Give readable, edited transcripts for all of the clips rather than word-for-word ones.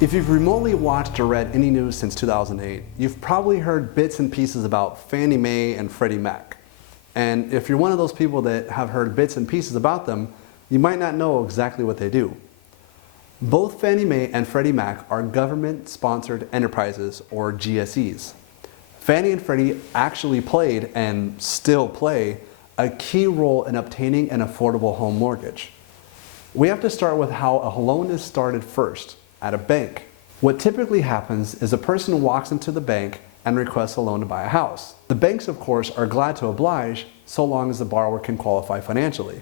If you've remotely watched or read any news since 2008, you've probably heard bits and pieces about Fannie Mae and Freddie Mac. And if you're one of those people that have heard bits and pieces about them, you might not know exactly what they do. Both Fannie Mae and Freddie Mac are government-sponsored enterprises, or GSEs. Fannie and Freddie actually played, and still play, a key role in obtaining an affordable home mortgage. We have to start with how a loan is started first, at a bank. What typically happens is a person walks into the bank and requests a loan to buy a house. The banks, of course, are glad to oblige so long as the borrower can qualify financially.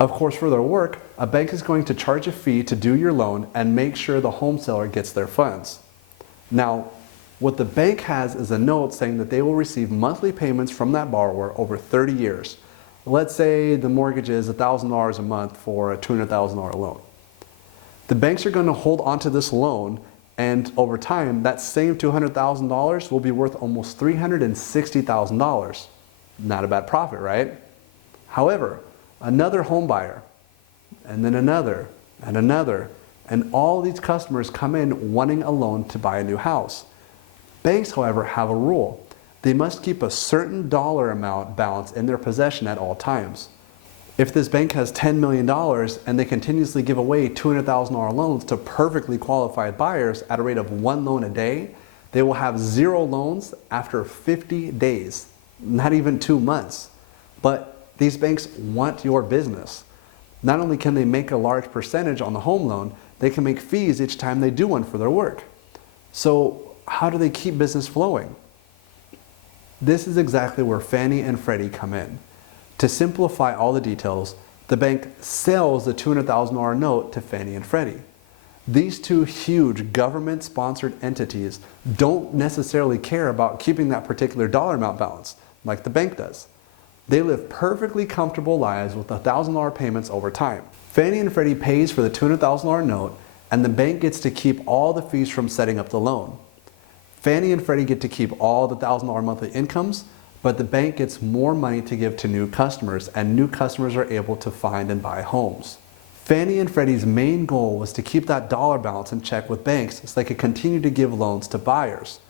Of course, for their work, a bank is going to charge a fee to do your loan and make sure the home seller gets their funds. Now, what the bank has is a note saying that they will receive monthly payments from that borrower over 30 years. Let's say the mortgage is $1,000 a month for a $200,000 loan. The banks are going to hold onto this loan, and over time, that same $200,000 will be worth almost $360,000. Not a bad profit, right? However, another home buyer, and then another, and all these customers come in wanting a loan to buy a new house. Banks, however, have a rule. They must keep a certain dollar amount balance in their possession at all times. If this bank has $10 million and they continuously give away $200,000 loans to perfectly qualified buyers at a rate of 1 loan a day, they will have 0 loans after 50 days, not even 2 months. But these banks want your business. Not only can they make a large percentage on the home loan, they can make fees each time they do one for their work. So how do they keep business flowing? This is exactly where Fannie and Freddie come in. To simplify all the details, the bank sells the $200,000 note to Fannie and Freddie. These two huge government-sponsored entities don't necessarily care about keeping that particular dollar amount balance, like the bank does. They live perfectly comfortable lives with $1,000 payments over time. Fannie and Freddie pays for the $200,000 note, and the bank gets to keep all the fees from setting up the loan. Fannie and Freddie get to keep all the $1,000 monthly incomes, but the bank gets more money to give to new customers, and new customers are able to find and buy homes. Fannie and Freddie's main goal was to keep that dollar balance in check with banks so they could continue to give loans to buyers.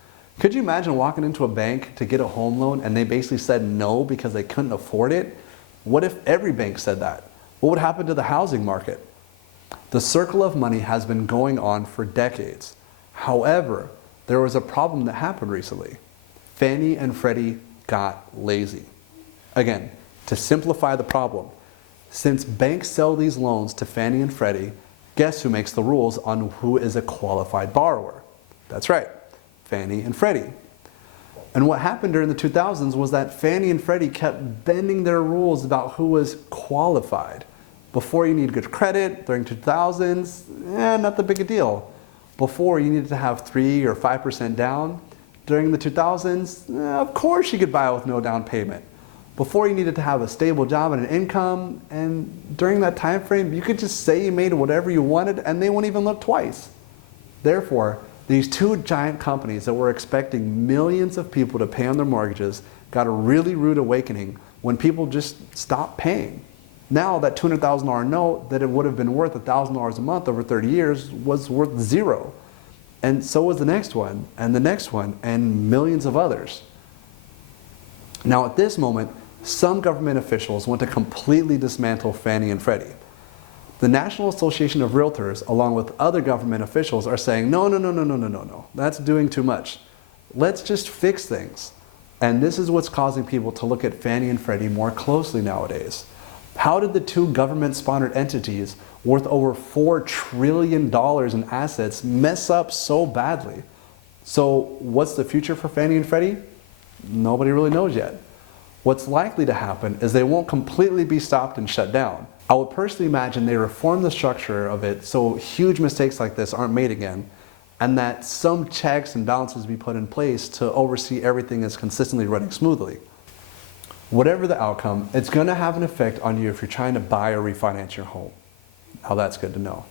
Could you imagine walking into a bank to get a home loan and they basically said no because they couldn't afford it? What if every bank said that? What would happen to the housing market? The circle of money has been going on for decades. However, there was a problem that happened recently. Fannie and Freddie got lazy. Again, to simplify the problem, since banks sell these loans to Fannie and Freddie, guess who makes the rules on who is a qualified borrower? That's right, Fannie and Freddie. And what happened during the 2000s was that Fannie and Freddie kept bending their rules about who was qualified. Before, you needed good credit. During 2000s, not that big a deal. Before, you needed to have 3 or 5% down. During the 2000s, of course you could buy with no down payment. Before, you needed to have a stable job and an income, and during that time frame, you could just say you made whatever you wanted and they wouldn't even look twice. Therefore, these two giant companies that were expecting millions of people to pay on their mortgages got a really rude awakening when people just stopped paying. Now that $200,000 note that it would have been worth $1,000 a month over 30 years was worth 0. And so was the next one, and the next one, and millions of others. Now at this moment, some government officials want to completely dismantle Fannie and Freddie. The National Association of Realtors, along with other government officials, are saying, no, that's doing too much. Let's just fix things. And this is what's causing people to look at Fannie and Freddie more closely nowadays. How did the two government-sponsored entities worth over $4 trillion in assets mess up so badly? So what's the future for Fannie and Freddie? Nobody really knows yet. What's likely to happen is they won't completely be stopped and shut down. I would personally imagine they reform the structure of it so huge mistakes like this aren't made again, and that some checks and balances be put in place to oversee everything is consistently running smoothly. Whatever the outcome, it's going to have an effect on you if you're trying to buy or refinance your home. Now that's good to know.